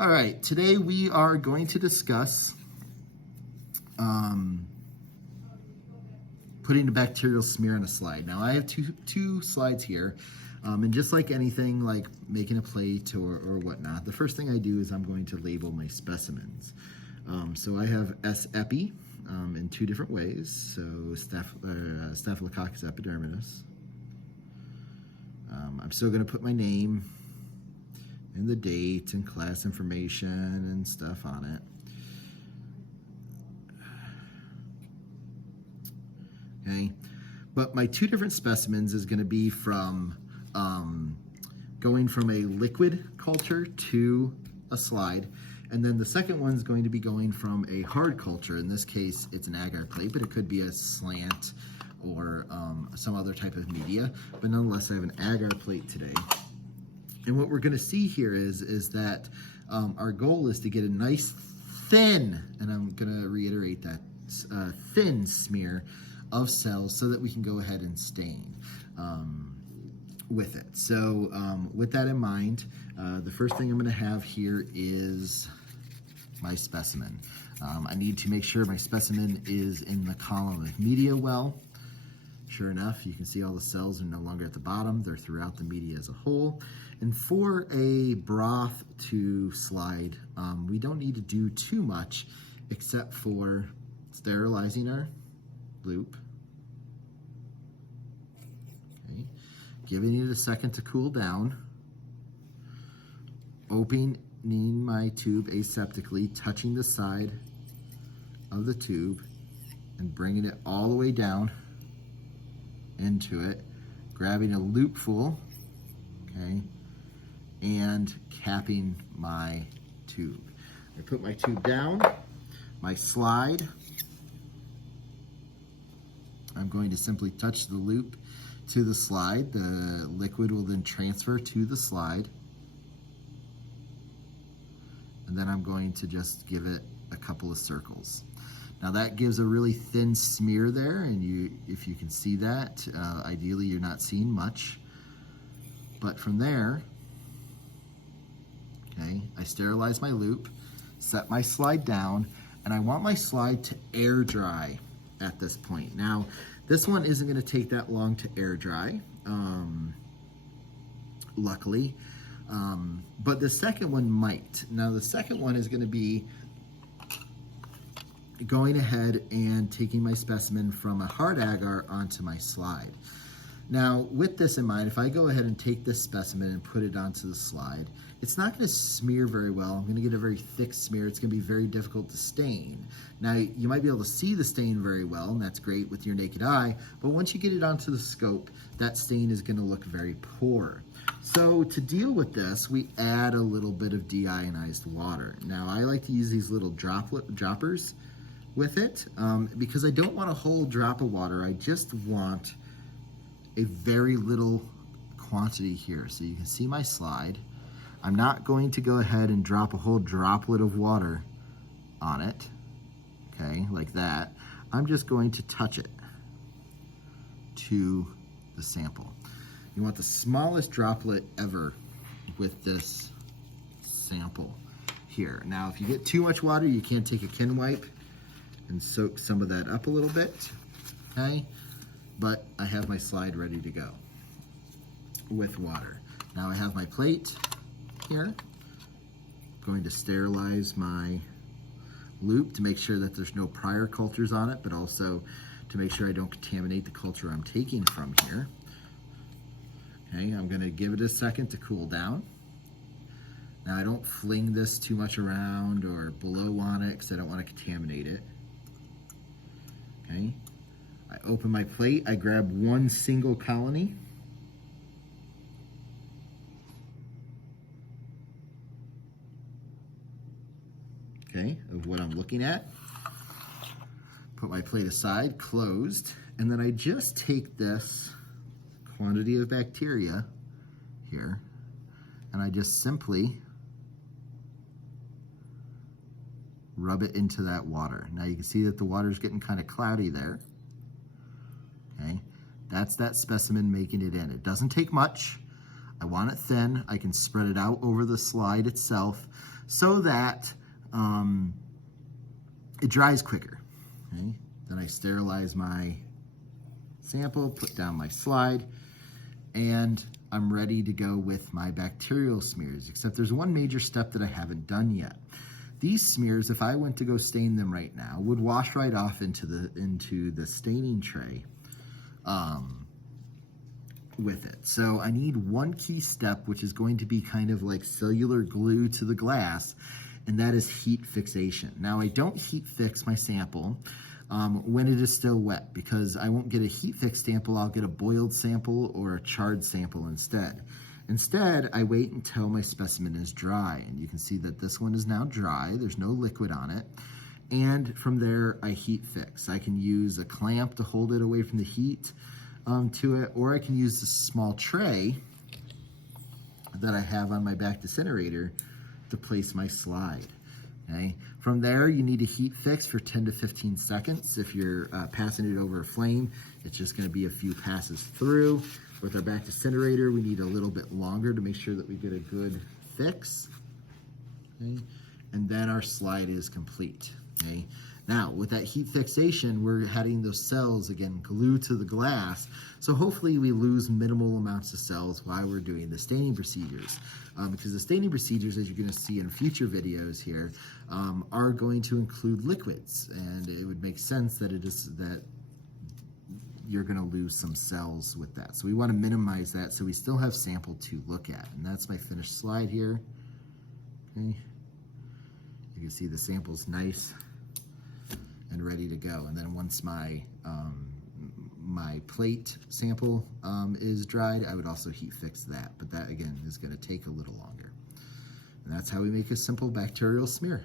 All right, today we are going to discuss putting a bacterial smear on a slide. Now I have two slides here, and just like anything, like making a plate or whatnot, the first thing I do is I'm going to label my specimens. So I have S. epi in two different ways. So Staphylococcus epidermidis. I'm still going to put my name and the date and class information and stuff on it. Okay, but my two different specimens is going to be from going from a liquid culture to a slide, and then the second one is going to be going from a hard culture. In this case, it's an agar plate, but it could be a slant or some other type of media. But nonetheless, I have an agar plate today. And what we're going to see here is that our goal is to get a nice thin, and I'm going to reiterate that, thin smear of cells so that we can go ahead and stain with it. So with that in mind, the first thing I'm going to have here is my specimen. I need to make sure my specimen is in the column of media well. Sure enough, you can see all the cells are no longer at the bottom, they're throughout the media as a whole. And for a broth to slide, we don't need to do too much except for sterilizing our loop. Okay. Giving it a second to cool down. Opening my tube aseptically, touching the side of the tube and bringing it all the way down into it, grabbing a loop full, okay, and capping my tube. I put my tube down, my slide. I'm going to simply touch the loop to the slide. The liquid will then transfer to the slide. And then I'm going to just give it a couple of circles. Now that gives a really thin smear there, and if you can see that, ideally you're not seeing much. But from there, okay, I sterilize my loop, set my slide down, and I want my slide to air dry at this point. Now, this one isn't going to take that long to air dry, luckily, but the second one might. Now, the second one is going to be going ahead and taking my specimen from a hard agar onto my slide. Now, with this in mind, if I go ahead and take this specimen and put it onto the slide, it's not going to smear very well. I'm going to get a very thick smear. It's going to be very difficult to stain. Now, you might be able to see the stain very well, and that's great with your naked eye, but once you get it onto the scope, that stain is going to look very poor. So to deal with this, we add a little bit of deionized water. Now, I like to use these little droppers with it because I don't want a whole drop of water. I just want a very little quantity here. So you can see my slide. I'm not going to go ahead and drop a whole droplet of water on it, okay, like that. I'm just going to touch it to the sample. You want the smallest droplet ever with this sample here. Now, if you get too much water, you can take a kin wipe and soak some of that up a little bit, okay? But I have my slide ready to go with water. Now I have my plate here. I'm going to sterilize my loop to make sure that there's no prior cultures on it, but also to make sure I don't contaminate the culture I'm taking from here. Okay, I'm gonna give it a second to cool down. Now I don't fling this too much around or blow on it because I don't want to contaminate it. Okay, I open my plate, I grab one single colony. Okay, of what I'm looking at. Put my plate aside, closed, and then I just take this quantity of bacteria here, and I just simply rub it into that water. Now you can see that the water is getting kind of cloudy there. Okay, that's that specimen making it in. It doesn't take much. I want it thin. I can spread it out over the slide itself so that it dries quicker. Okay? Then I sterilize my sample, put down my slide, and I'm ready to go with my bacterial smears, except there's one major step that I haven't done yet. These smears, if I went to go stain them right now, would wash right off into the staining tray with it. So I need one key step, which is going to be kind of like cellular glue to the glass, and that is heat fixation. Now, I don't heat fix my sample when it is still wet, because I won't get a heat fix sample, I'll get a boiled sample or a charred sample instead. Instead, I wait until my specimen is dry, and you can see that this one is now dry, there's no liquid on it, and from there I heat fix. I can use a clamp to hold it away from the heat to it, or I can use this small tray that I have on my back disintegrator to place my slide. Okay. From there, you need to heat fix for 10 to 15 seconds. If you're passing it over a flame, it's just going to be a few passes through. With our back disintegrator, we need a little bit longer to make sure that we get a good fix. Okay. And then our slide is complete. Okay. Now, with that heat fixation, we're having those cells, again, glued to the glass. So hopefully we lose minimal amounts of cells while we're doing the staining procedures. Because the staining procedures, as you're going to see in future videos here, are going to include liquids. And it would make sense that you're going to lose some cells with that. So we want to minimize that so we still have sample to look at. And that's my finished slide here. Okay. You can see the sample's nice and ready to go. And then once my my plate sample is dried, I would also heat fix that. But that, again, is going to take a little longer. And that's how we make a simple bacterial smear.